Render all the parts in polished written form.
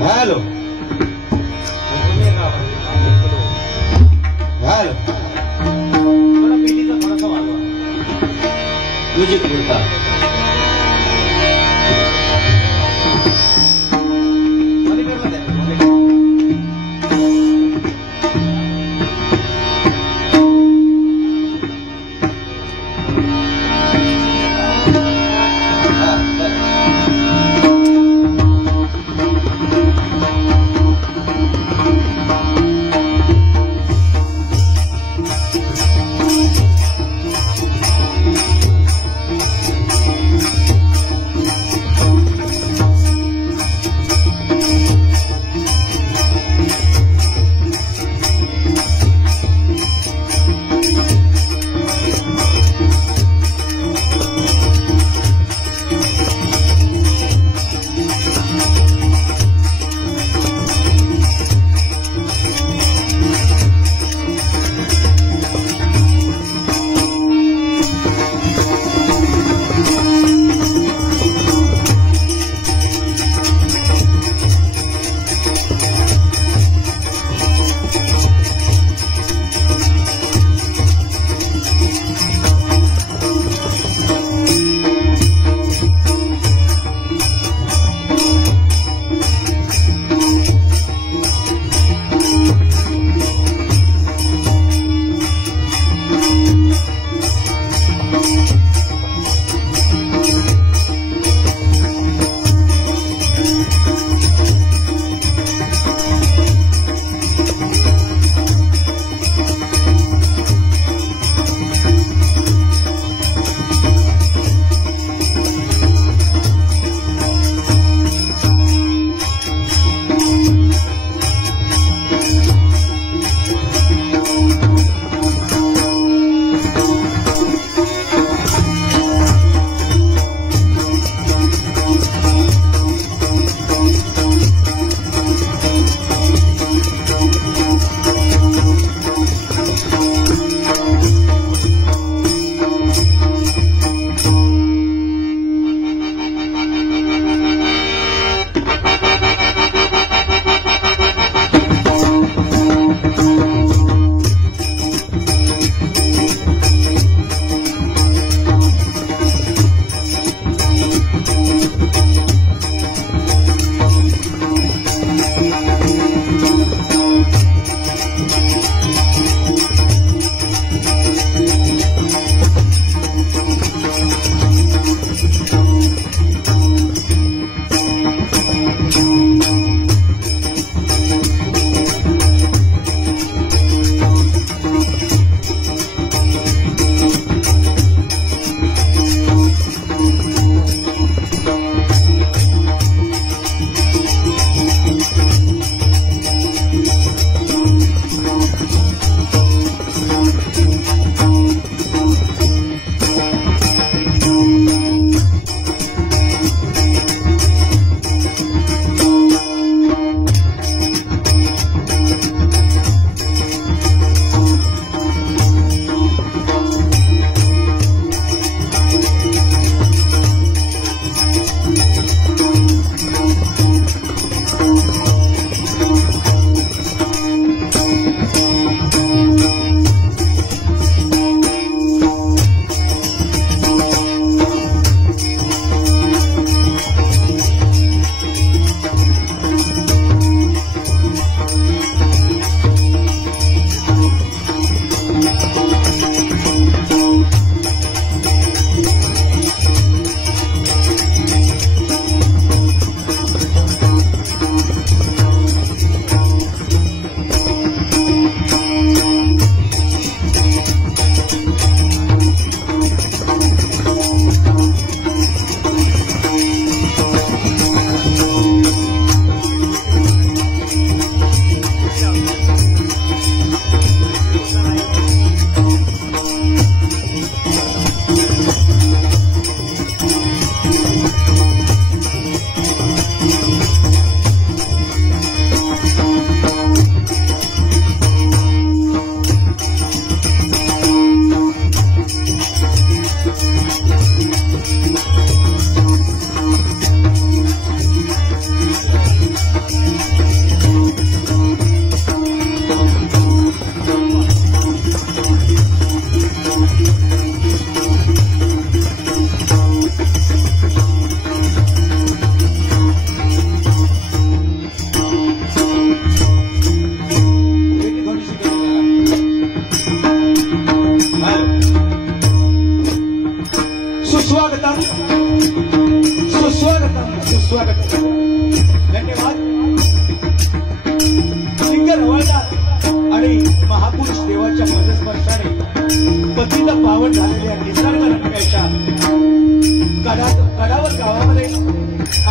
Hello hello music पुरता स्वागत करतो। धन्यवाद। सिंगर हवालदार आणि महापुरुष देवाच्या पदस्पर्शाने पतित पावन झालेल्या निसर्ग रम्याच्या कडावर गावामध्ये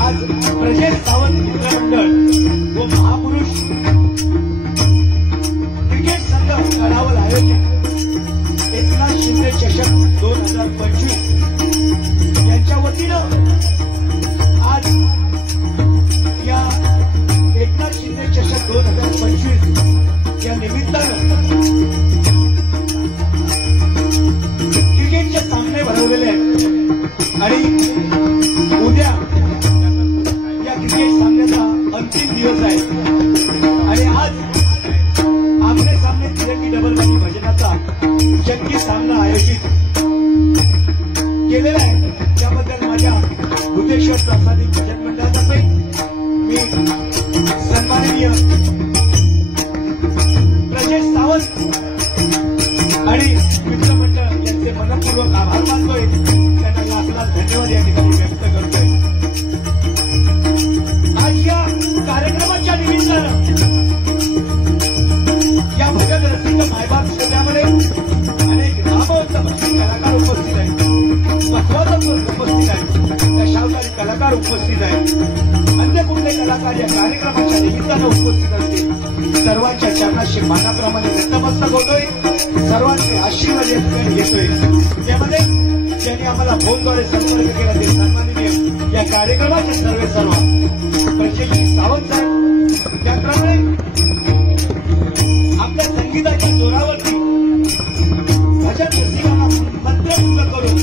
आज प्रजेश सावंत मित्रमंडळ व महापुरुष क्रिकेट संघ कडावर आयोजित एकनाथ शिंदे चषक 2025 यांच्या वतीनं आज या एकनाथ शिंदे चषक 2025 या निमित्तानं क्रिकेटचे सामने भरवलेले आहेत आणि उद्या या क्रिकेट सामन्याचा अंतिम दिवस आहे आणि आज आमने सामने तिरंगी डबलबाजी भजनाचा जंगी सामना आयोजित केलेला आहे। त्याबद्दल माझ्या भूतेश्वर प्रासादिक भजन मंडळातर्फे मी सन्माननीय प्रजेश सावंत आणि मित्रमंडळ यांचे मनपूर्वक आभार मानतोय। त्यांना लाख लाख धन्यवाद या ठिकाणी व्यक्त करतोय। आज या कार्यक्रमाच्या निमित्तानं या भजन रसिक मायबाप क्षेत्रामध्ये अनेक नामवंत भजन कलाकार उपस्थित आहेत, पखवाजक उपस्थित आहेत, दशावतारी कलाकार उपस्थित आहेत, अन्य कुठले कलाकार या कार्यक्रमाच्या निमित्तानं उपस्थित असतील। सर्वांच्या चरणाशी मानाप्रमाणे नतमस्तक होतोय, सर्वांचे आशीर्वाद घेतोय। त्यामध्ये ज्यांनी आम्हाला फोनद्वारे संपर्क केला ते सन्माननीय या कार्यक्रमाचे सर्व प्रजेश सावंत साहेब। त्याप्रमाणे आपल्या संगीताच्या जोरावरती भजन रसिकांना मंत्रमुग्ध करून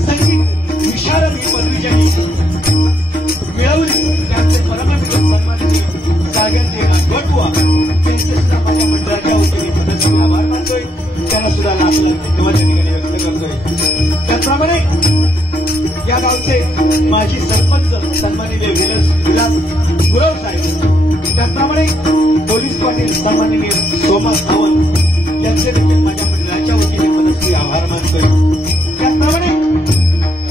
संगीत विशारद ही पदवी ज्यांनी मिळवली त्यांचे परममित्र सन्माननीय सागरजी राजवटबुवा त्यांचे सुद्धा माझ्या मंडळाच्या वतीने मनस्वी आभार मानतोय। त्यांना सुद्धा लाख लाख धन्यवाद या ठिकाणी व्यक्त करतोय। त्याचप्रमाणे या गावचे माजी सरपंच सन्माननीय विलास गुरव साहेब, त्याचप्रमाणे पोलीस पाटील सन्माननीय सोमा सावंत यांचे देखील माझ्या मंडळाच्या वतीने मनस्वी आभार मानतोय। त्याचप्रमाणे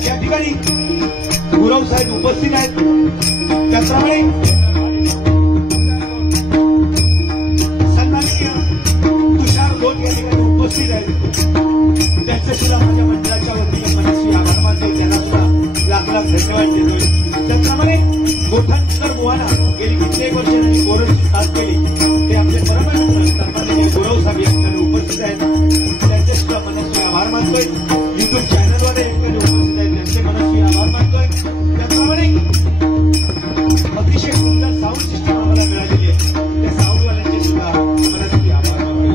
या ठिकाणी गुरव साहेब उपस्थित आहेत। त्याचप्रमाणे सन्माननीय तुषार गोट या ठिकाणी उपस्थित आहेत, त्यांचे सुद्धा माझ्या मंडळाच्या वतीने मनस्वी आभार मानतोय। त्यांना सुद्धा लाख लाख धन्यवाद देतोय। त्याचप्रमाणे गोठांतर बुवाना गेली कित्येक वर्ष त्यांनी कोरसची साथ केली, ते आपले परममित्र सन्माननीय गुरव साहेब या ठिकाणी उपस्थित आहेत, त्यांचे सुद्धा मनस्वी आभार मानतोय। युट्यूब चॅनलद्वारे या ठिकाणी उपस्थित आहेत, त्यांचे मनस्वी आभार मानतोय। त्याचप्रमाणे अतिशय सुंदर साऊंड सिस्टम आम्हाला मिळालेली आहे, त्या साऊंडवाल्यांचे सुद्धा मनस्वी आभार मानतोय।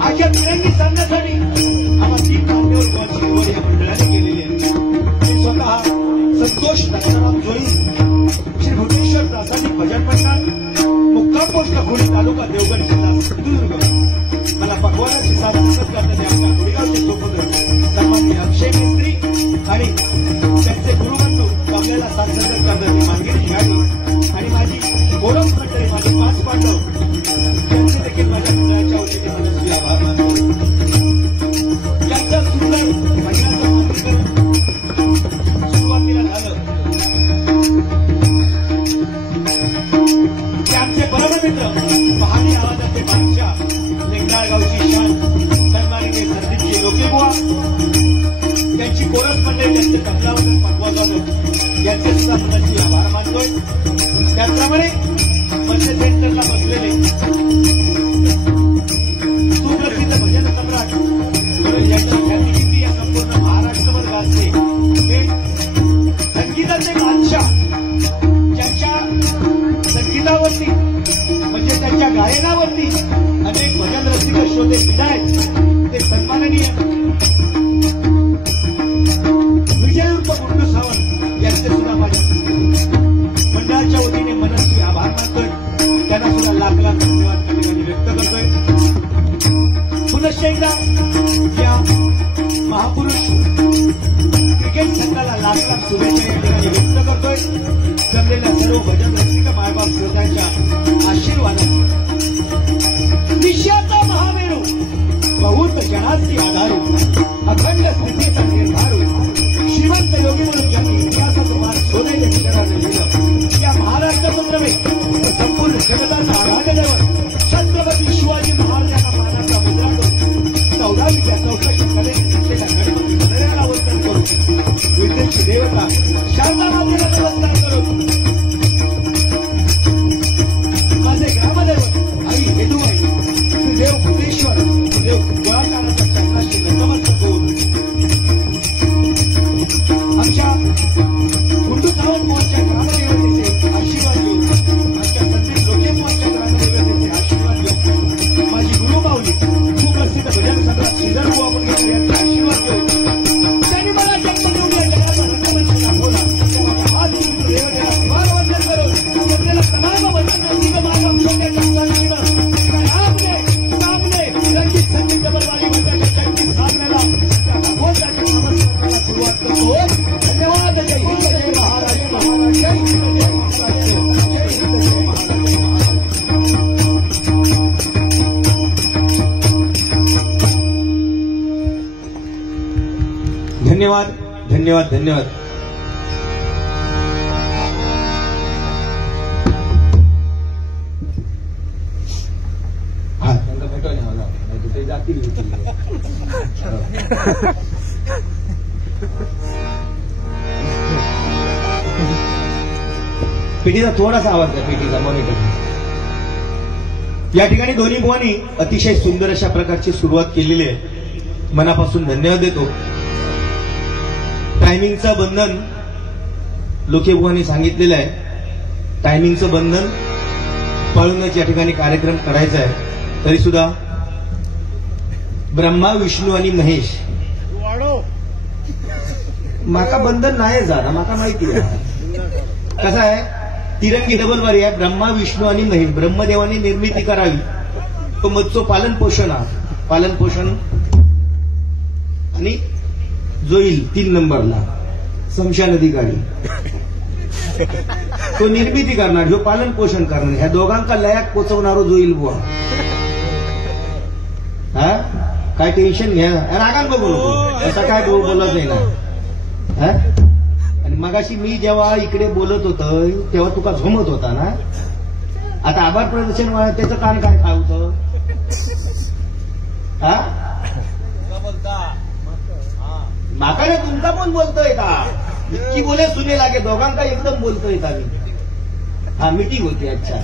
आज या तिरंगी सामन्यासाठी आम्हाला 3 मान्यवर गोवाची निवड या मंडळाने केलेली आहे। ते स्वतः संतोष दत्ताराम जोई, श्री भूतेश्वर प्रासादिक भजन मंडळ, मुक्काम पोस्ट खोडी, तालुका देवगड, जिल्हा सिंधुदुर्ग। मला पखवाजाची साथ करत करताना आमच्या गुडगावचे सोपुत्र सन्माननीय अक्षय मिस्त्री आणि त्यांचे गुरुबंधू आपल्याला साथ करताना मानगिरी गाडी आणि माझी ओळख मंडळी, माझे 5 पांडव त्यांचे देखील माझ्या मुलाच्या वतीने मनस्वी आभार मानतो। यांचं सुंदर भजनाचं सादरीकरण सुरुवातीला झालं ते आमचे परममित्र पहाडी आवाजाचे बादशाह, लेंगाळ गावची शान सन्माननीय सर्दीची लोकेबुवा, त्यांची कोरस मंडळी, त्यांचे तबलावादक पखवाजवादक यांचे सुद्धा मनस्वी आभार मानतोय। त्याचप्रमाणे मंच सेंटरला बसलेले सुप्रसिद्ध भजन सम्राट यांची ख्याती या संपूर्ण महाराष्ट्रभर गाजते, हे संगीताचे बादशाह, ज्यांच्या संगीतावरती म्हणजे त्यांच्या गायनावरती अनेक भजन रसिक श्रोते फिदा आहेत, ते सन्माननीय विजय उर्फ गुंडू सावंत यांचे सुद्धा माझ्या मंडळाच्या वतीने मनस्वी आभार मानतोय। त्यांना सुद्धा लाख लाख धन्यवाद त्या ठिकाणी व्यक्त करतोय। पुनश्च एकदा या महापुरुष क्रिकेट संघाला लाख लाख शुभेच्छा या ठिकाणी व्यक्त करतोय। जमलेल्या सर्व भजन रसिक मायबाप श्रोत्यांच्या आशीर्वादाने विषयाचा महामेरू बहुत जनाची आधारू अखंड स्थितीचा निर्धारू श्रीमंत योगी म्हणून ज्यांनी इतिहासात मार जगताचा आराध्यदैवत छत्रपती शिवाजी महाराजांना मानाचा मुद्रा करून 14व्या 64 कलेने गणपती गणरायाला वंदन करून विठ्ठलची देवता शारदा मातेला नमस्कार करून माझे ग्रामदैवत आई हेदुबाई देव भूतेश्वर देव गुळाकाराच्या चरणाशी नतमस्तक होऊन आमच्या कुंडू सावंत मोर्चा ग्रामदेवतेचे आशीर्वाद घेऊन आमच्या संदीप लोके मोर्चा ग्रामदेवतेचे आशीर्वाद घेऊन माझी गुरुमाऊली सुप्रसिद्ध भजन सम्राट श्रीधर बुवा मुनगंटीवार यांचे आशीर्वाद घेऊन त्यांनी मला जन्म देऊन या जगाचा रंगमंच दाखवला. आज देवतेला अभिमान वंदन करून त्यांना तमाम वंदन नसीब माझा छोट्या सामने रंजित संगीत जबरवाली मंडळाच्या जगदीश सामन्याला दाखवण्याच्या नमस्काराला सुरुवात करतो. धन्यवाद. जय हिंद जय महाराष्ट्र महाराज जय हिंद जय महाराष्ट्र जय हिंद जय महाराष्ट्र. धन्यवाद धन्यवाद धन्यवाद. हा त्यांना भेटवा नाही मला ते जातील पेटीचा थोडासा आवाज द्या. पेटीचा मॉनिटर. या ठिकाणी दोन्ही बुवांनी अतिशय सुंदर अशा प्रकारची सुरुवात केलेली आहे. मनापासून धन्यवाद देतो. टायमिंगचं बंधन लोके बुवांनी सांगितलेलं आहे. टायमिंगचं बंधन पाळूनच या ठिकाणी कार्यक्रम करायचा आहे. तरी सुद्धा ब्रह्मा विष्णू आणि महेश माका बंधन नाही झाला. माका माहिती आहे कसं आहे. तिरंगी डबलबारी आहे. ब्रह्मा विष्णू आणि महेश ब्रह्मदेवाने निर्मिती करावी तो मजचो पालन पोषण आणि जो येईल 3 नंबरला शमशान अधिकारी तो निर्मिती करणार जो पालन पोषण करणार ह्या दोघांका लयात पोचवणारो जो येईल बुवा. हा काय टेन्शन घ्या रागान बघू असं काय बोलत नाही ना. आणि मगाशी मी जेव्हा इकडे बोलत होतो तेव्हा तुका झोमत होता ना. आता आभार प्रदर्शन त्याचं कान काय खावतं. हा माका रे तुमचा पण बोलतोय का. इतकी बोले सुने लागे दोघांका एकदम बोलतोय का मी. हा मीटिंग होती. अच्छा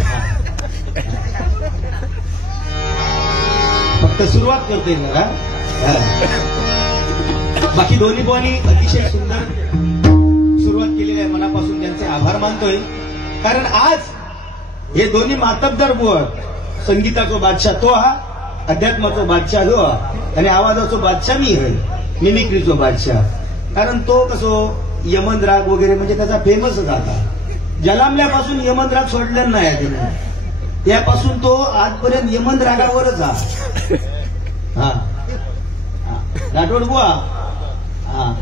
फक्त सुरुवात करतोय ना. बाकी दोन्ही बुवांनी अतिशय सुंदर सुरुवात केलेली आहे. मनापासून त्यांचे आभार मानतोय. कारण आज हे दोन्ही मातब्दर बुवा संगीताचा बादशाह तो हा अध्यात्माचा बादशाह हो आणि आवाजाचा बादशाह मी आहे. मिमिक्रीचा बादशाह. कारण तो कसो यमन राग वगैरे म्हणजे त्याचा फेमसच आता. जलामल्यापासून यमन राग सोडलेला नाही त्याने. त्यापासून तो आजपर्यंत यमन रागावरच हा राठोड बुवा. हा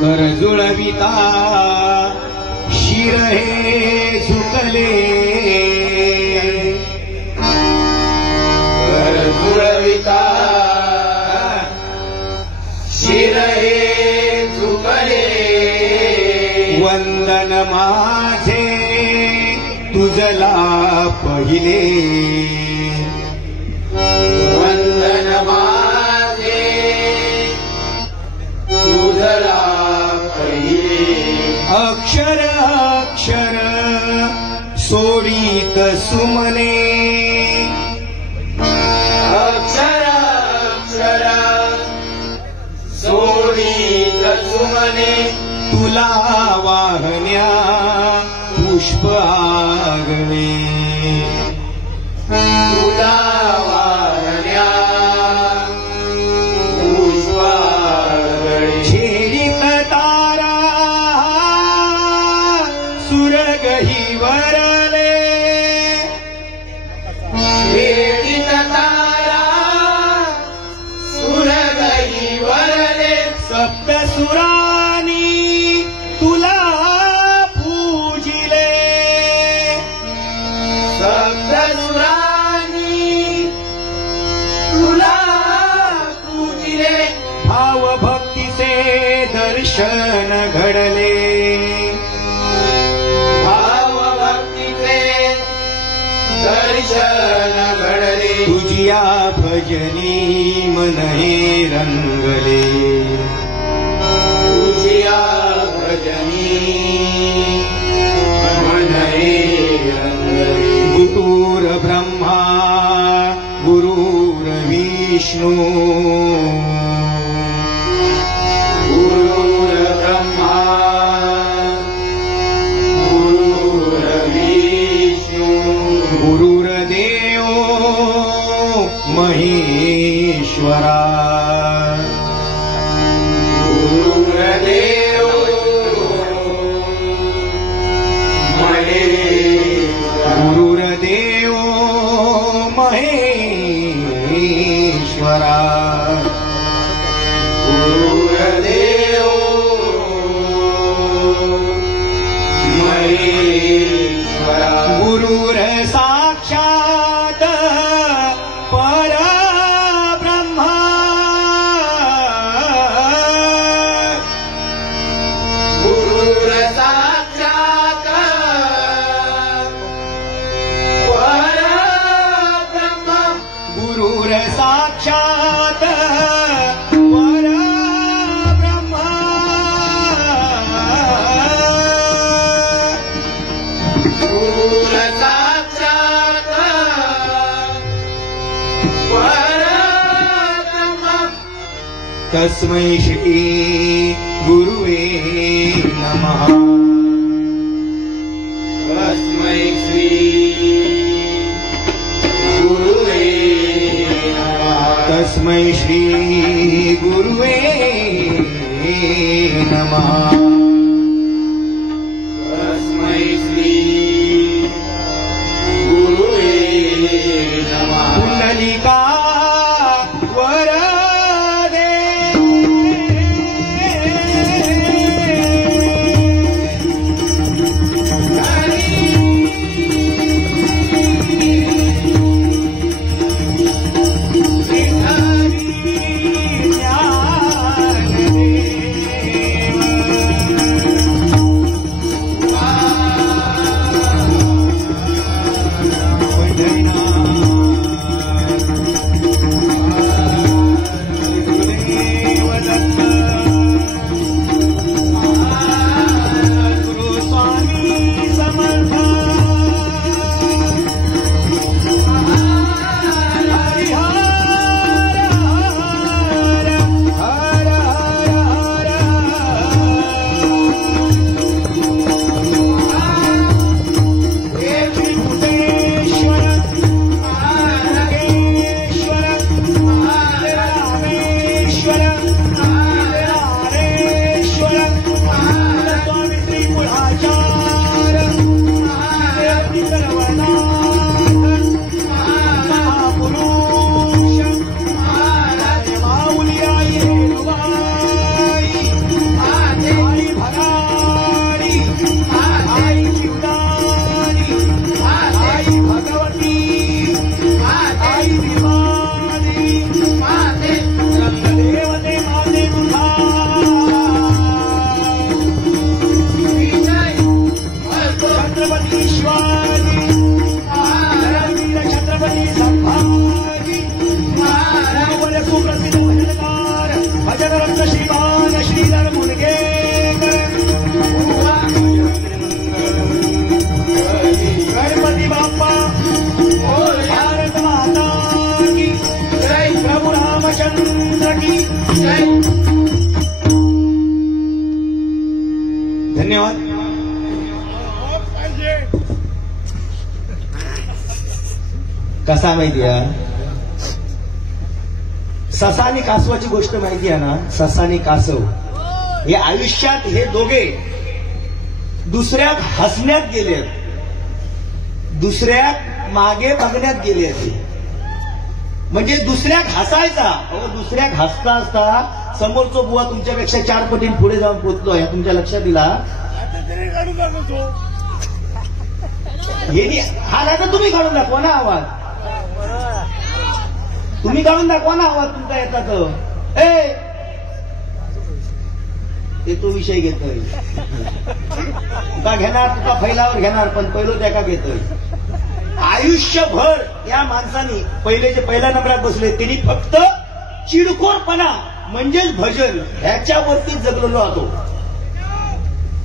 कर जुळविता शिर हे झुकले, कर जुळविता शिर हे झुकले, वंदन माझे तुझला पहिले, वंदन माझे तुझला पहिले, अक्षर अक्षर सोडीत सुमने, अक्षर अक्षर सोडीत सुमने, तुला वाहन्या पुष्प आगळे, तुला वाहन्या पुष्प आगळे, छेडित तारा सुरगही वरले, छेडित तारा सुरगही वरले, सप्तसुरानी तुला पूजिले, सप्तसुरानी तुला पूजिले, भाव भक्तीचे दर्शन घडले, भाव भक्तीचे दर्शन घडले, तुझिया भजनी मन हे रंगले, तुझिया भजनी मन हे रंगले, गुरुर ब्रह्मा गुरुर विष्णू, गुरुर ब्रह्मा गुरुर विष्णू, गुरुर्देव महेश्वरा, गुरुर्देव महेश्वरा, गुरुर्देव महेश्वरा, गुरुर्देव महेश्वरा, गुरुर साक्षात परब्रह्मा, गुरुर साक्षात परब्रह्मा, गुरुर साक्षात परब्रह्मा, गुरुर साक्षात परब्रह्मा, तस्मै श्री गुरुवे नमः, तस्मै श्री गुरुवे नमः, तस्मै श्री गुरुवे नमः, तस्मै श्री गुरुवे नमः, पुंडलिका वरदे, ज्ञानदेव धन्यवाद. कसा माहिती आहे, ससा आणि कासवाची गोष्ट माहिती आहे ना. ससा आणि कासव हे आयुष्यात हे दोघे दुसऱ्यात हसण्यात गेले, दुसऱ्यात मागे बघण्यात गेले असे. म्हणजे दुसऱ्यात हसायचा, दुसऱ्यात हसता असता समोरचा बुवा तुमच्यापेक्षा 4 पटीने पुढे जाऊन पोहोचलो आहे, तुमच्या लक्षात दिला. हे हा नाही, तुम्ही काढून दाखवा ना आवाज, तुम्ही काढून दाखवा ना आवाज तुमचा येतात. ते तो विषय घेतोय तुका घेणार, तुका फैलावर घेणार, पण पहिलं त्या का घेतोय. आयुष्यभर या माणसाने पहिल्या नंबरात बसले, त्यांनी फक्त चिडखोरपणा म्हणजेच भजन ह्याच्यावरती जगलेलो होतो.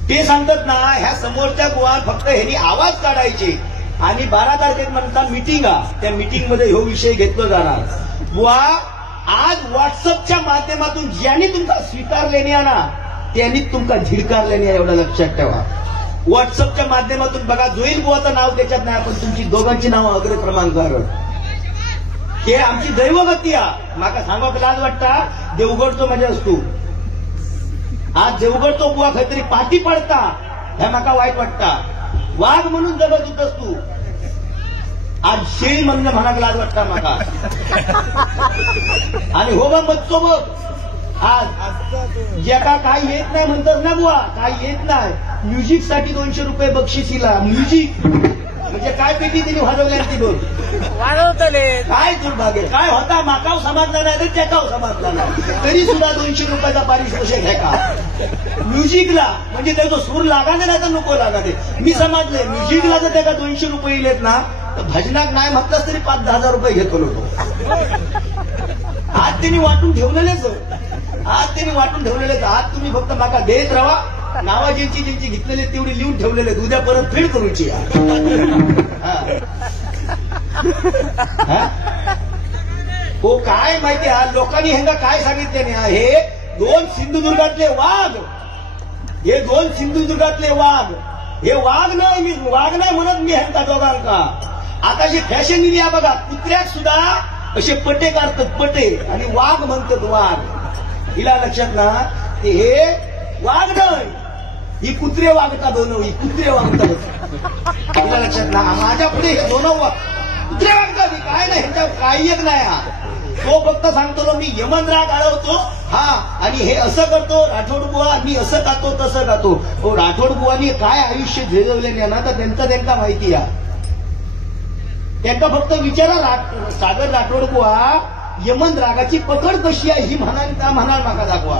ते सांगतात ना, ह्या समोरच्या बुवात फक्त ह्यांनी आवाज काढायचे आणि 12 तारखेत म्हणतात मिटिंगा, त्या मिटिंग मध्ये ह्यो विषय घेतला जाणार. बुवा आज व्हॉट्सअपच्या माध्यमातून ज्यांनी तुमचा स्वीकारले नाही ना, त्यांनी तुमका झिडकारले नाही, एवढं लक्षात ठेवा. व्हॉट्सअपच्या माध्यमातून बघा, जोईल बुवाचं नाव त्याच्यात नाही, पण तुमची दोघांची नावं अग्र क्रमांकावर. हे आमची दैवगती आहे. माका सांगा लाज वाटता, देवगडचो मजा असतो. आज देवगडचो बुवा काहीतरी पाठी पडता, ह्या माका वाईट वाटता. वाघ म्हणून जगत होतस तू, आज शेळी म्हणून म्हणाक लाज वाटता माका. आणि हो बा मच्छो बघ, आज ज्याका काही येत नाही म्हणतात ना बुवा, काही येत नाही, म्युझिक साठी 200 रुपये बक्षिसीला. म्युझिक म्हणजे काय पेटी तिने वाजवल्या ती बघ, वाजवतले. काय दुर्भाग्य, काय होता माकाव समजला नाही तर त्याकाव समजला नाही, तरी सुद्धा 200 रुपयाचा पारितोषिक आहे का म्युझिकला. म्हणजे त्याचा सूर लागाने नाही तर नको लागाने. मी समजले म्युझिकला जर त्याला 200 रुपये येत ना, तर भजनाक नाही म्हटलंच तरी 5-10 हजार रुपये घेतो लोक. आज त्यांनी वाटून ठेवलेलेच, आज त्यांनी वाटून ठेवलेलेच. आज तुम्ही फक्त माका देत राहा, नावा ज्यांची ज्यांची घेतलेली तेवढी लिहून ठेवलेले, उद्या परत फेड करूची. हो काय माहिती आहे, लोकांनी ह्यांना काय सांगितले नाही. हे 2 सिंधुदुर्गातले वाघ, हे 2 सिंधुदुर्गातले वाघ, हे वाघ नाही, मी वाघ नाही म्हणत मी ह्यांचा दोघांका. आता जे फॅशन दिली आहे बघा, कुत्र्यात सुद्धा असे पटे काढतात, पटे, आणि वाघ म्हणतात वाघ. हिला लक्षात ना, ते हे वाघ नाही, ही कुत्रे वागता दोन, ही कुत्रे वागतात. हिला लक्षात ना, माझ्या पुढे हे 2 कुत्रे वागतात. काय नाही, ह्याच्या काही एक नाही. तो फक्त सांगतो मी यमन राग आळवतो, हा, आणि हे असं करतो राठोड बुवा, मी असं खातो तसं खातो. हो, राठोड बुवानी काय आयुष्य झेलवले नाही ना, तर त्यांचा माहिती आहे. त्यांना फक्त विचारा, सागर राठोड बुवा यमन रागाची पकड कशी आहे ही म्हणाल माका दाखवा.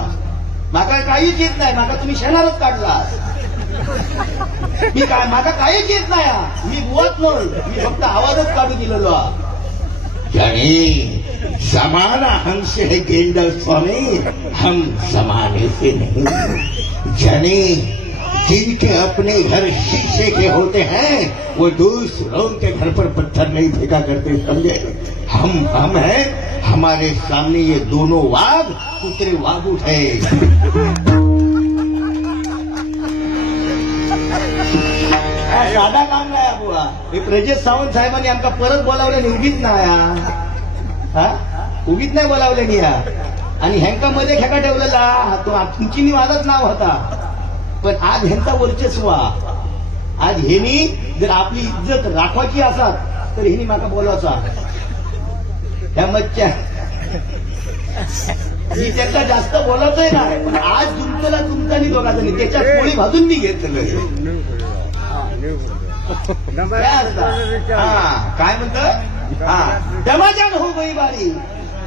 माका काहीच येत नाही, माका तुम्ही शेणारच काढला. मी काय, माका काहीच येत नाही, मी बुवाच नाही, मी फक्त आवाजच काढू दिलेलो. यानी जमाना हमसे है गेंडा स्वामी, हम जमाने से नहीं. जाने जिनके अपने घर शीशे के होते हैं, वो दूसरों के घर पर पत्थर नहीं फेंका करते, समझे. हम हैं, हमारे सामने ये दोनों वाघ कुत्रे वाघ उठे. साधा काम नाही बुवा. हे प्रजेश सावंत साहेबांनी आमका परत बोलावले, उगीच नाही, उगीच नाही बोलावले नि. आणि ह्यांका मध्ये खेका ठेवलेला, तो तुमची निवादच नाव होता. पण आज ह्यांचा वर्चस्व, आज ह्यांनी जर आपली इज्जत राखवायची असतात तर ह्यांनी माका बोलावचा. ह्या मच्छा मी त्याचा जास्त बोलायचंय नाही, पण आज तुमच्याला तुमचा नाही दोघांचा नाही, त्याच्या पोळी भाजून मी घेतलं. काय म्हणतं, दमाजान हो गई बारी.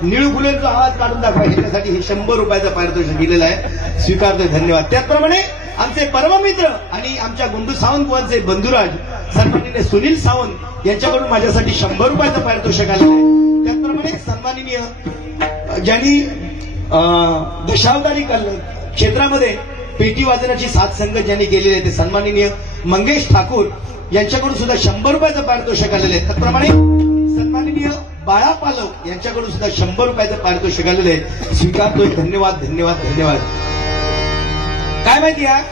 निळू फुलेंचा आवाज काढून दाखवा, ह्याच्यासाठी हे 100 रुपयाचं पारितोषिक दिलेलं आहे, स्वीकारतोय, धन्यवाद. त्याचप्रमाणे आमचे परममित्र आणि आमच्या गुंडू सावंत बुवांचे बंधुराज सन्माननीय सुनील सावंत यांच्याकडून माझ्यासाठी 100 रुपयाचं पारितोषिक आलेलं आहे. त्याचप्रमाणे सन्माननीय ज्यांनी दशावतारी क्षेत्रामध्ये पेटी वाजवण्याची साथ संगत ज्यांनी केलेली आहे, ते सन्माननीय मंगेश ठाकूर यांच्याकडून सुद्धा 100 रुपयाचं पारितोषिक आलेलं आहे. त्याचप्रमाणे सन्माननीय बाळा पालक यांच्याकडून सुद्धा 100 रुपयाचं पारितोषिक आलेलं आहे, स्वीकारतोय, धन्यवाद धन्यवाद धन्यवाद. काय माहिती आहे,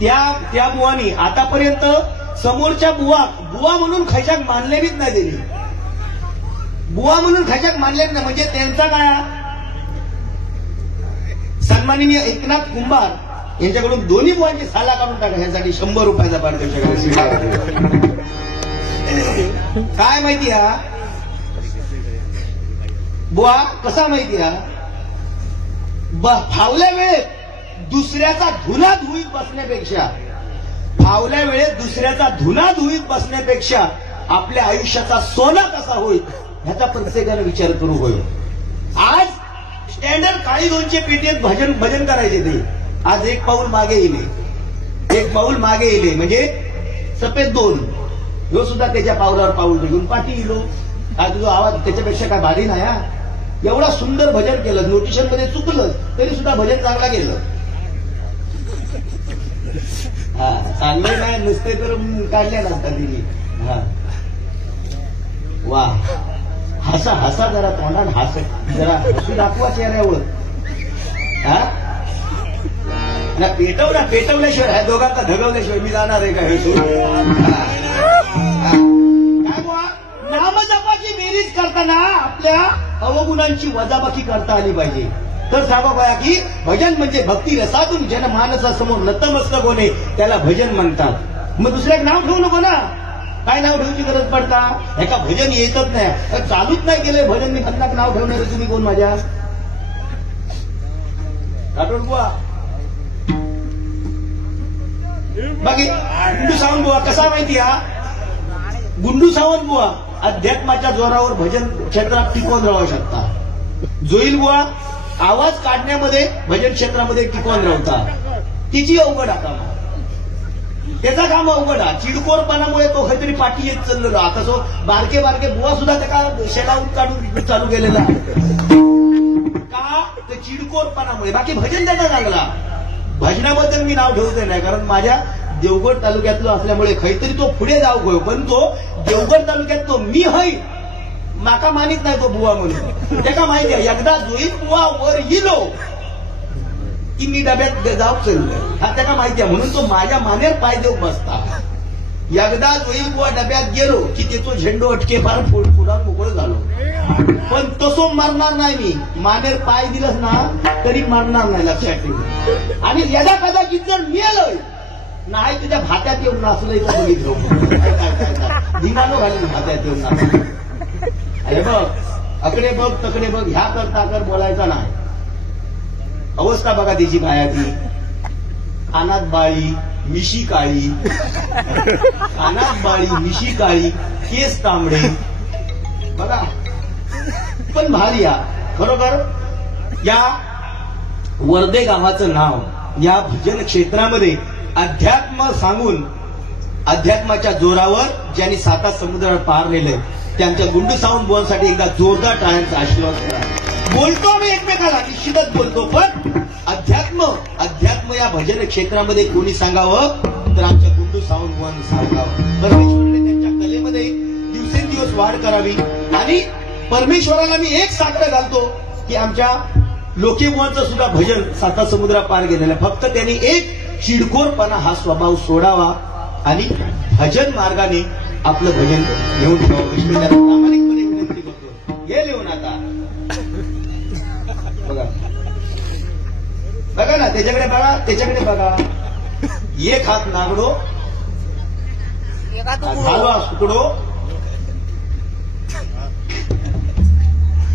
त्या बुवानी आतापर्यंत समोरच्या बुवा म्हणून खैशाक मानलेलीच नाही दिली. बुवा म्हणून खैशाक मानलेच नाही. म्हणजे त्यांचा काय सन्माननीय एकनाथ कुंभार यांच्याकडून दोन्ही बुवांची साला काढून टाकण्यासाठी 100 रुपयाचा पारितोषिक. काय माहिती हा बुवा कसा माहिती हा, फावल्या वेळेत दुसऱ्याचा धुना धुईत बसण्यापेक्षा आपल्या आयुष्याचा सोना कसा होईल ह्याचा प्रत्येकाने विचार करू होईल. आज स्टँडर्ड काळी 200 पेटीत भजन करायचे ते आज एक पाऊल मागे येले म्हणजे सफेद 2 ह्यो सुद्धा त्याच्या पावलावर पाऊल घेऊन पाठी येलो. काय तुझा आवाज त्याच्यापेक्षा काय भारी नाही हा. एवढा सुंदर भजन केलं, नोटिशन मध्ये चुकलं तरी सुद्धा भजन चांगला केलं. हा चांगले नाही नुसते तर काढले नसतात तिने. हा वा हसा जरा तोंडात जरा हसू दाखवा चेहऱ्यावर. हा ना पेटवल्याशिवाय ह्या दोघांना धगवल्याशिवाय मी जाणार आहे का हे काय बुवा. नामजपाची बेरीज करताना आपल्या अवगुणांची वजाबाकी करता आली पाहिजे. तर सांगा बघा की भजन म्हणजे भक्ती रसातून जनमानसासमोर नतमस्तक होणे त्याला भजन म्हणतात. मग दुसऱ्या नाव ठेवू नको ना. काय नाव ठेवची गरज पडता. एका भजन येतच नाही, चालूच नाही केलंय भजन. मी खंदाक नाव ठेवणार तुम्ही कोण माझ्या राठोड बुवा. बाकी गुंडू सावंत बुवा कसा माहिती हा. गुंडू सावंत बुवा अध्यात्माच्या जोरावर भजन क्षेत्रात टिकवून राहू शकता. जोईल बुवा आवाज काढण्यामध्ये भजन क्षेत्रामध्ये टिकवून राहता. तिची अवघड आता त्याचा काम अवघड हा. चिडकोरपणामुळे तो काहीतरी पाठी येत चाललेलो. आता तो बारके बुवा सुद्धा त्याला शेलावून काढून चालू केलेला का ते चिडकोरपणामुळे. बाकी भजन त्याचा चांगला. भजनाबद्दल मी नाव ठेवते नाही कारण माझ्या देवगड तालुक्यातलं असल्यामुळे काहीतरी तो पुढे जाऊ गयो. पण तो देवगड तालुक्यात तो मी है माका मानित नाही तो बुवा म्हणून. त्याला माहिती आहे एकदा जोईल बुवा वर येलो की मी डब्यात जाऊ चाललोय हा त्याला माहिती आहे. म्हणून तो माझ्या मानेर पाय देऊ बसता. एकदा जोईल बुवा डब्यात गेलो की त्याचो झेंडो अटके फार फुडान मोकळं झालो. पण तसो मरणार नाही मी. मानेर पाय दिलंच ना तरी मरणार नाही लक्षात ठेव. आणि यदा कदाचित जर मिळालं नाही तुझ्या भात्यात येऊन नाचलंय का बघितलं दिमानो घालून भात्यात येऊन नाचलं. अरे बघ अकडे बघ तकडे बघ ह्या कर बोलायचा नाही. अवस्था बघा तिची बायाची. कानात बाळी मिशी काळी, मिशी काळी, केस तांबडे बघा. पण भारी या खरोखर या वर्धे गावाचं नाव या भजन क्षेत्रामध्ये अध्यात्म सांगून अध्यात्माच्या जोरावर ज्यांनी 7 समुद्रावर पार नेलंय त्यांच्या गुंडू सावंत बुवांसाठी एकदा जोरदार टाळ्यांचा आशीर्वाद करा. बोलतो आम्ही एकमेकाला निश्चितच बोलतो. पण अध्यात्म या भजन क्षेत्रामध्ये कोणी सांगावं तर आमच्या गुंडू सावंत बुवांनी सांगावं. परमेश्वराने त्यांच्या कलेमध्ये दिवसेंदिवस वाढ करावी. आणि परमेश्वराला मी एक साकडं घालतो की आमच्या लोकेबुवांचं सुद्धा भजन 7 समुद्रा पार गेलेलं. फक्त त्यांनी एक चिडखोरपणा हा स्वभाव सोडावा आणि भजन मार्गाने आपलं भजन घेऊन ठेवावं. विष्णूला प्रामाणिकपणे विनंती करतो. हे लिहून आता बघा ना त्याच्याकडे बघा. एक हात नागडो झालो सुकडो.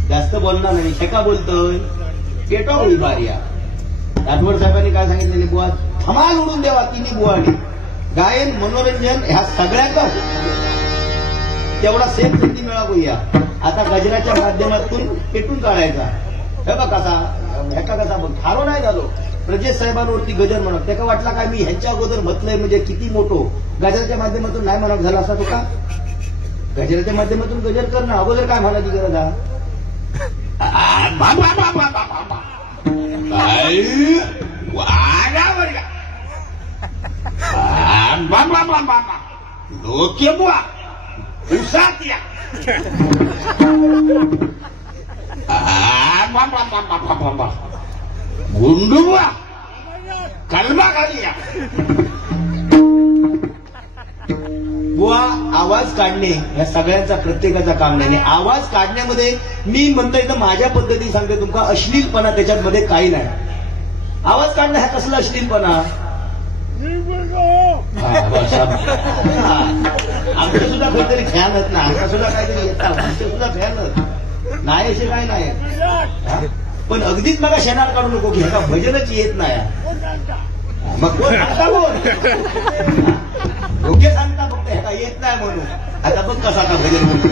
जास्त बोलणार नाही. हे का बोलतोय पेटो होई बारिया. राठोड साहेबांनी काय सांगितलेले बुवा धमाल उडून द्यावा तिन्ही बुवानी. गायन मनोरंजन ह्या सगळ्यांचा तेवढा सेम संधी मिळावूया. आता गजराच्या माध्यमातून पेटून काढायचा. हे बघ कसा बघ थारो नाही झालो. प्रजेश साहेबांवरती गजर म्हणत त्याला वाटला काय मी ह्यांच्या अगोदर म्हटलंय म्हणजे किती मोठो. गजराच्या माध्यमातून नाही म्हणत झाला असा तो का. गजराच्या माध्यमातून गजर करणं अगोदर काय म्हणायची गरज हा. लोके बुवा उसात या. गुंडू बुवा कलमा खाली या. बुवा आवाज काढणे या सगळ्यांचा प्रत्येकाचा काम नाही. आवाज काढण्यामध्ये मी म्हणतोय तर माझ्या पद्धतीने सांगते तुमका अश्लीलपणा त्याच्यामध्ये काही नाही. आवाज काढणं हा कसला अश्लीलपणा. आमचं सुद्धा काहीतरी फॅनच ना. आमचा सुद्धा काहीतरी येतात. आमचे सुद्धा फॅनच नाही असे काय नाही. पण अगदीच मला शेणार काढू नको की ह्याला भजनच येत नाही. मग कोण सांगता बोल योग्य सांगता फक्त ह्याला येत नाही म्हणून. आता बघ कसा का भजन बोलतो.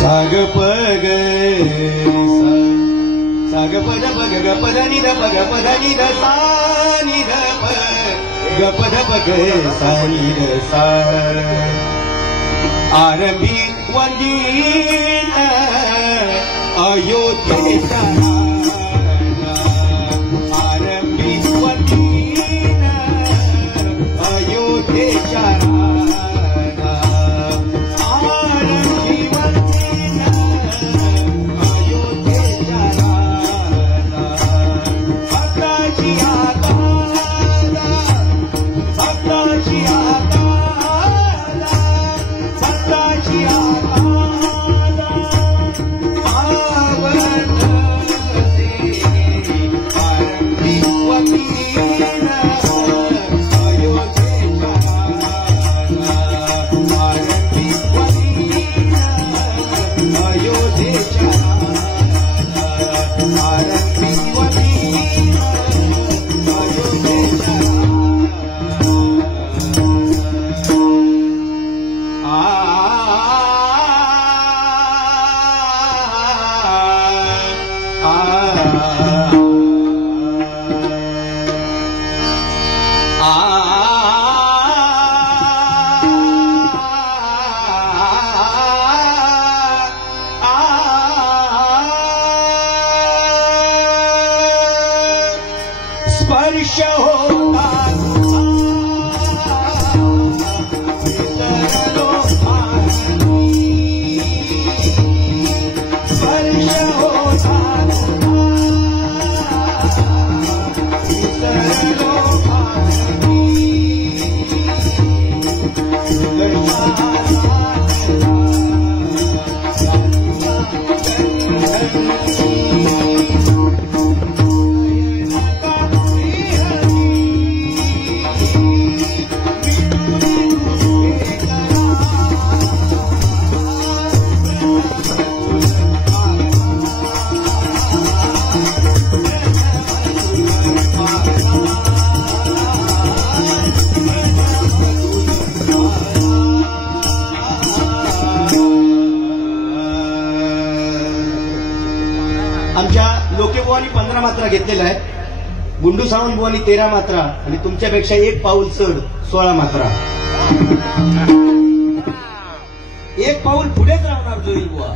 साग पग साग पद पग ग पद नि ध पग पद नि ध सा नि ध प ग पद पग सा नि ध सा. आरंभी वंदीन अयोध्येचा आरंभी वंदीन अयोध्येचा स्पर्श होता आमच्या लोकेबुवानी 15 मात्रा घेतलेल्या आहेत. गुंडू सावंत बुवानी 13 मात्रा आणि तुमच्यापेक्षा एक पाऊल चढ 16 मात्रा. एक पाऊल पुढेच राहणार जोईल बुवा.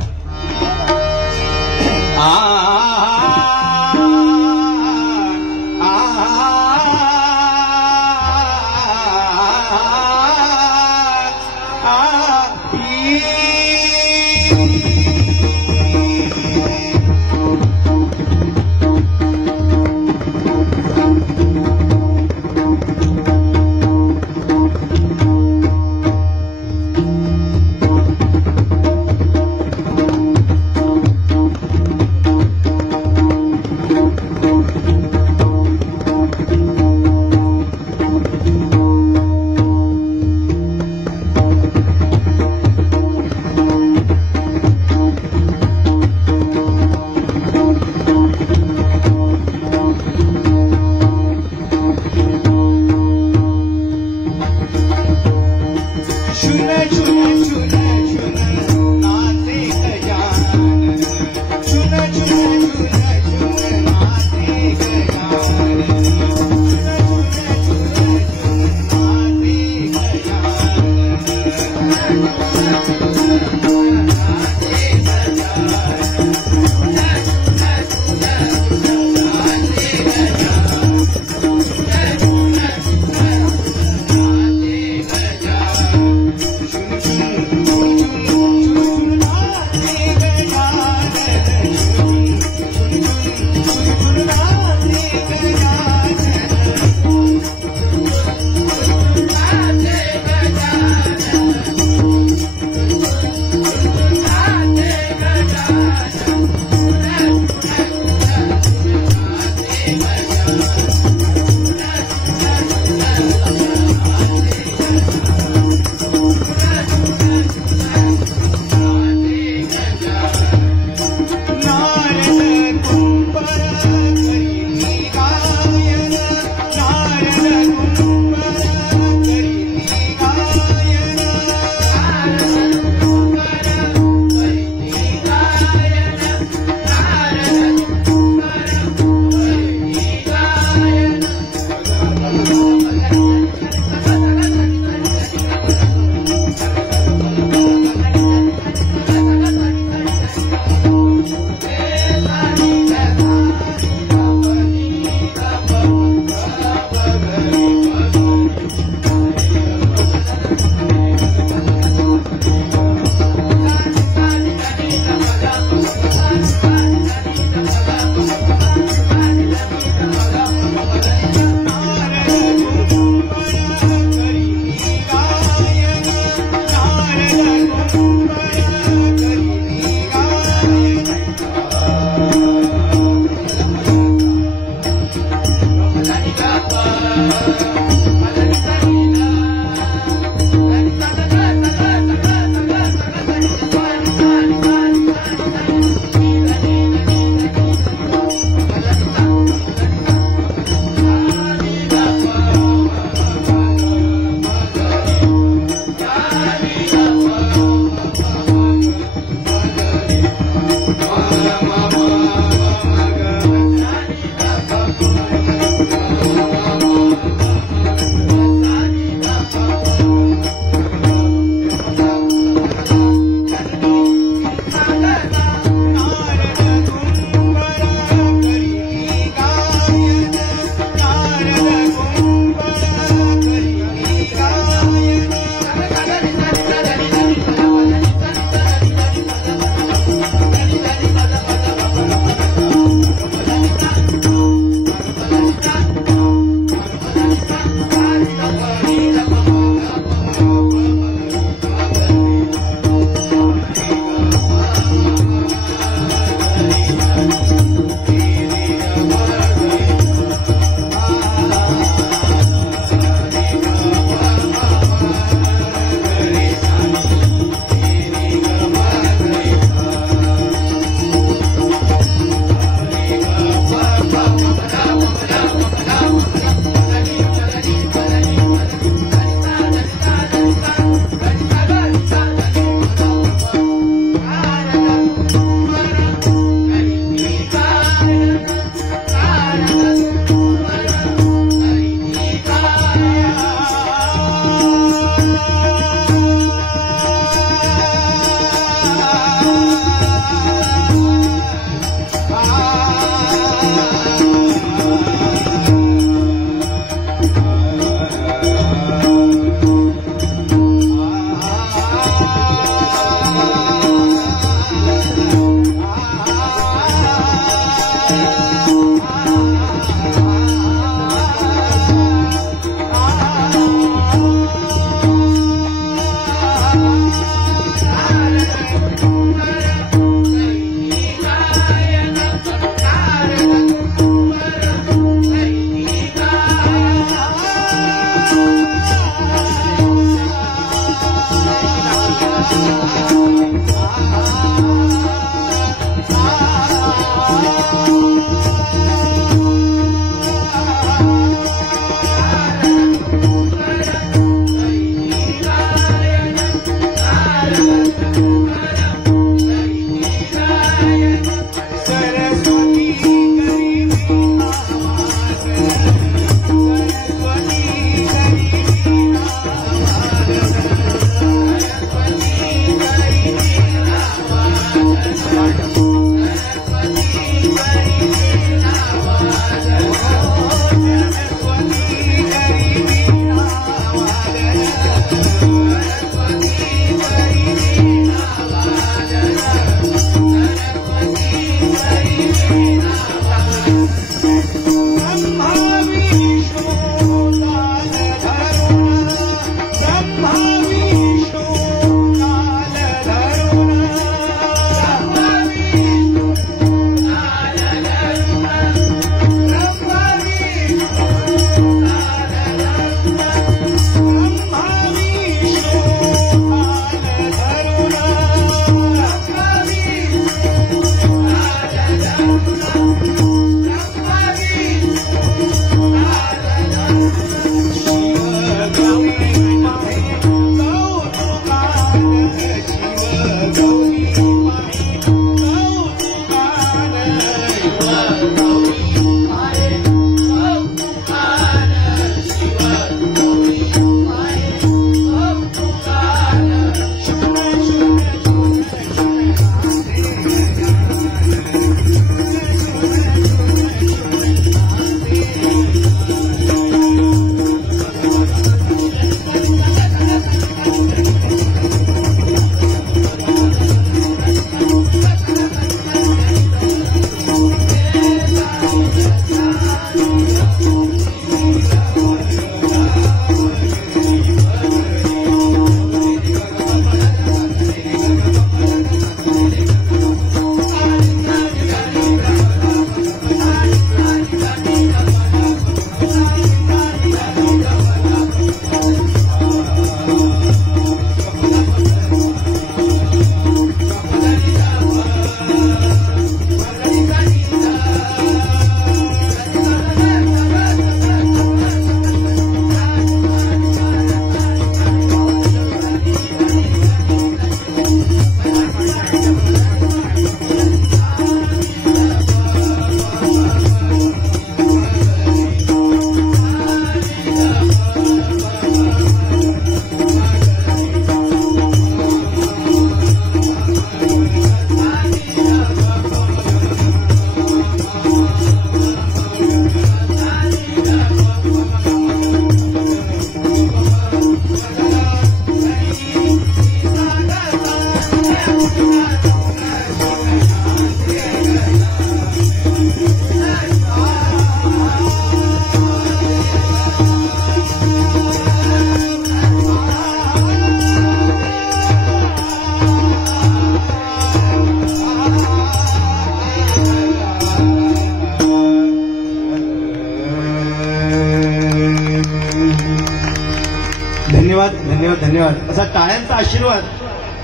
धन्यवाद धन्यवाद असा टाळ्यांचा आशीर्वाद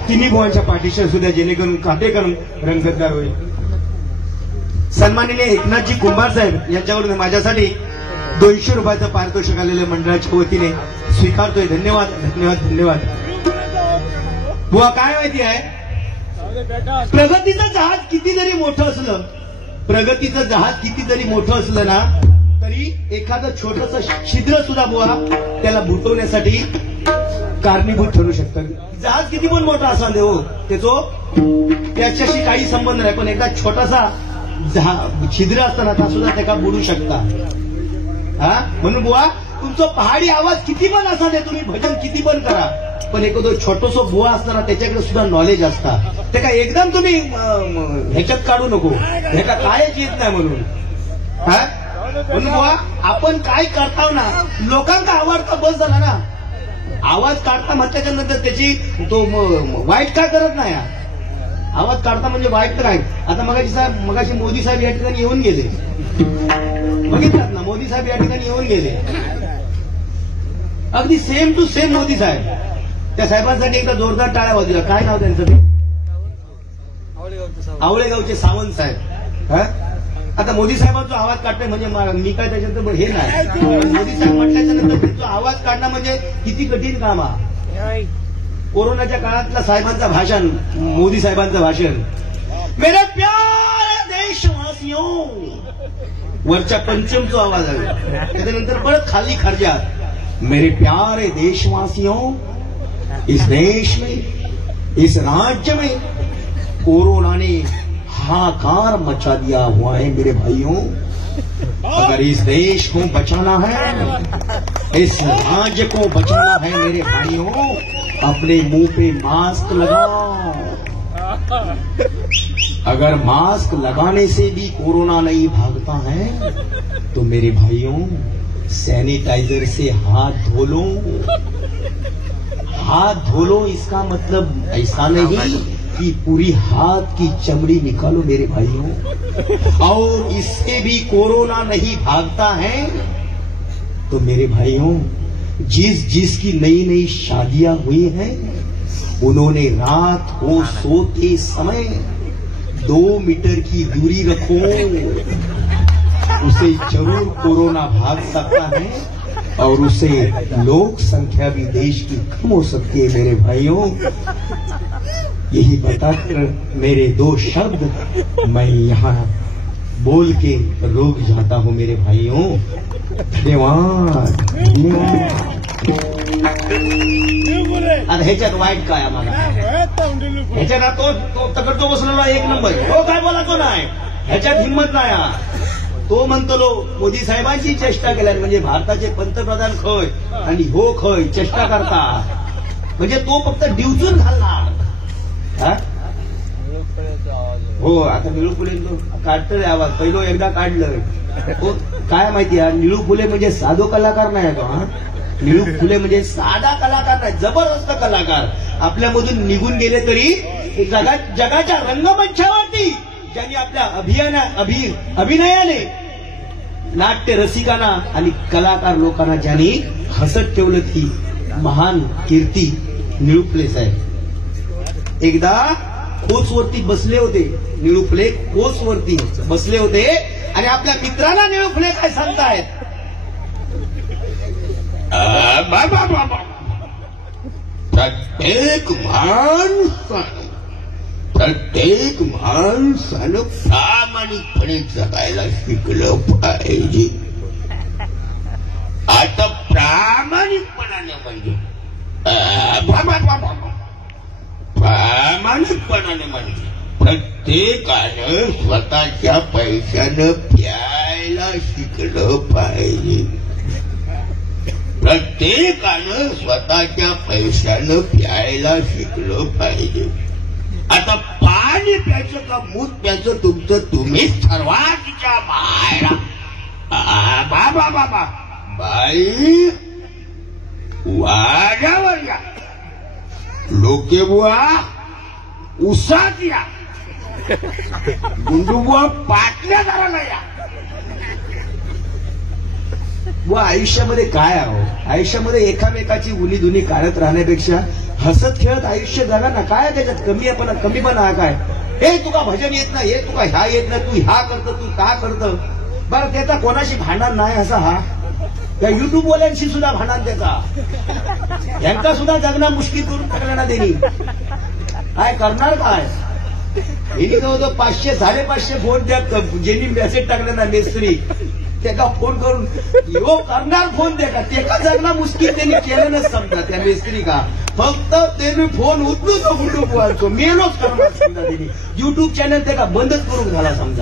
तिन्ही बुवांच्या पाठीशी असू द्या, जेणेकरून काटेकर रंगतदार होईल. सन्माननीय एकनाथजी कुंभार साहेब यांच्याकडून माझ्यासाठी 200 रुपयाचं पारितोषिक आलेल्या मंडळाच्या वतीने स्वीकारतोय. धन्यवाद धन्यवाद धन्यवाद. बुवा काय माहिती आहे, प्रगतीचं जहाज किती जरी मोठं असलं, प्रगतीचं जहाज किती जरी मोठं असलं ना, तरी एखादं छोटस छिद्र सुद्धा बुवा त्याला बुटवण्यासाठी कारणीभूत ठरू शकतं. जहाज किती पण मोठा असा देऊ त्याच्याशी काही संबंध नाही, पण एकदा छोटासा छिद्र असताना त्या सुद्धा त्याला बुडू शकता. हा म्हणून बुवा तुमचं पहाडी आवाज किती पण असा दे, तुम्ही भजन किती पण करा, पण एखादं छोटसो बुवा असताना त्याच्याकडे सुद्धा नॉलेज असता. ते काय एकदम तुम्ही ह्याच्यात काढू नको, ह्याचा कायच येत नाही म्हणून. हा म्हणून बुवा आपण काय करताव ना, लोकांचा आवडता बस झाला ना, आवाज काढता म्हटल्याच्या नंतर त्याची तो वाईट काय करत नाही. आवाज काढता म्हणजे वाईट तर आहे. आता मगाशी मोदी साहेब या ठिकाणी येऊन गेले, बघितलात ना, मोदी साहेब या ठिकाणी येऊन गेले, अगदी सेम टू सेम मोदी साहेब. त्या साहेबांसाठी एकदा जोरदार टाळ्या वाजूया. काय नाव त्यांचं ते? आवळेगावचे सावंत साहेब. हा? आता मोदी साहेबांचा आवाज काढतोय म्हणजे मी काय त्याच्यात हे नाही. मोदी साहेब म्हटल्याच्या नंतर त्यांचा आवाज काढणं म्हणजे किती कठीण काम आहे. कोरोनाच्या काळातला साहेबांचं भाषण, मोदी साहेबांचं भाषण, मेरे प्यारे देशवासियों, वरच्या पंचमचा आवाज आहे. त्याच्यानंतर परत खाली खर्जात, मेरे प्यारे देशवासियों, इस देश में, इस राज्य में कोरोना ने हाहाकार मचा दिया हुआ है मेरे भाइयों. अगर इस देश को बचाना है, इस राज्य को बचाना है मेरे भाइयों, अपने मुंह पे मास्क लगाओ. अगर मास्क लगाने से भी कोरोना नहीं भागता है तो मेरे भाइयों सैनिटाइजर से हाथ धो लो. हाथ धो लो इसका मतलब ऐसा नहीं कि पूरी हाथ की चमड़ी निकालो मेरे भाइयों. और इससे भी कोरोना नहीं भागता है तो मेरे भाइयों जिसकी नई नई शादियां हुई हैं उन्होंने रात को सोते समय 2 मीटर की दूरी रखो. उसे जरूर कोरोना भाग सकता है और उसे लोक संख्या भी देश की कम हो सकती है मेरे भाइयों. यही बताकर मेरे 2 शब्द मैं यहाँ बोल के रुक जाता हूँ मेरे भाइयों. धन्यवाद धन्यवाद. आता ह्याच्यात वाईट काय आम्हाला? ह्याच्यात तो तकडतो बसलेला 1 नंबर. हो काय बोला तो नाही, ह्याच्यात हिंमत नाही. तो म्हणतो मोदी साहेबांची चेष्टा केल्या म्हणजे भारताचे पंतप्रधान खय आणि हो खय चेष्टा करता म्हणजे तो फक्त डिवचून घालणार. हो आता निळू फुले काढतोय आवाज. पहिलो एकदा काढलं. हो काय माहिती आहे, निळू फुले म्हणजे साधो कलाकार नाही तो. निळू फुले म्हणजे साधा कलाकार नाही, जबरदस्त कलाकार. आपल्यामधून निघून गेले तरी जगाच्या रंगमंचावरती ज्यांनी आपल्या अभिनयाने नाट्य रसिकांना आणि कलाकार लोकांना ज्यांनी हसत ठेवलं ती महान कीर्ती निळू फुले साहेब. एकदा कोचवरती बसले होते. निळू फुले कोचवरती बसले होते आणि आपल्या मित्रांना निळू फुले काय सांगतायत, प्रत्येक माणसानं प्रामाणिकपणे जगायला शिकलं पाहिजे. आता प्रामाणिकपणाने म्हणजे प्रामाणिकपणाने म्हणजे प्रत्येकानं स्वतःच्या पैशानं प्यायला शिकलं पाहिजे. प्रत्येकानं स्वतःच्या पैशानं प्यायला शिकलं पाहिजे. आता पाणी प्यायचं का मूत प्यायचं तुमचं तुम्हीच ठरवा. तिच्या बाहेर बाबा बाबा बाई वाड्यावर या, लोके बुवा उसात या, गुंडू बुवा पाटल्या दाराला या. व आयुष्यामध्ये काय आहो, आयुष्यामध्ये एकामेकाची उलीधुनी काढत राहण्यापेक्षा हसत खेळत आयुष्य जगा ना. काय त्याच्यात कमीपणा काय? हे तुका भजन येत नाही, हे तुका ह्या येत नाही, तू ह्या करतो, तू का करतं. बरं त्याचा कोणाशी भांडण नाही असा हा. त्या युट्यूबवाल्यांशी सुद्धा भांडण त्याचा. यांचा सुद्धा जगणं मुश्किल करून टाकलं देणी. काय करणार काय? हिने जवळजवळ 500-550 फोन त्या ज्यांनी मेसेज टाकले ना मेस्त्री त्याला फोन करून यो करणार फोन द्या का ते का जगणं मुश्किल त्यांनी केलं नाही समजा त्या मेस्त्री का. फक्त त्यांनी फोन उचलू तो गुंडू मेलोच करणार समजा त्यांनी. युट्यूब चॅनल ते का बंदच करून झाला समजा.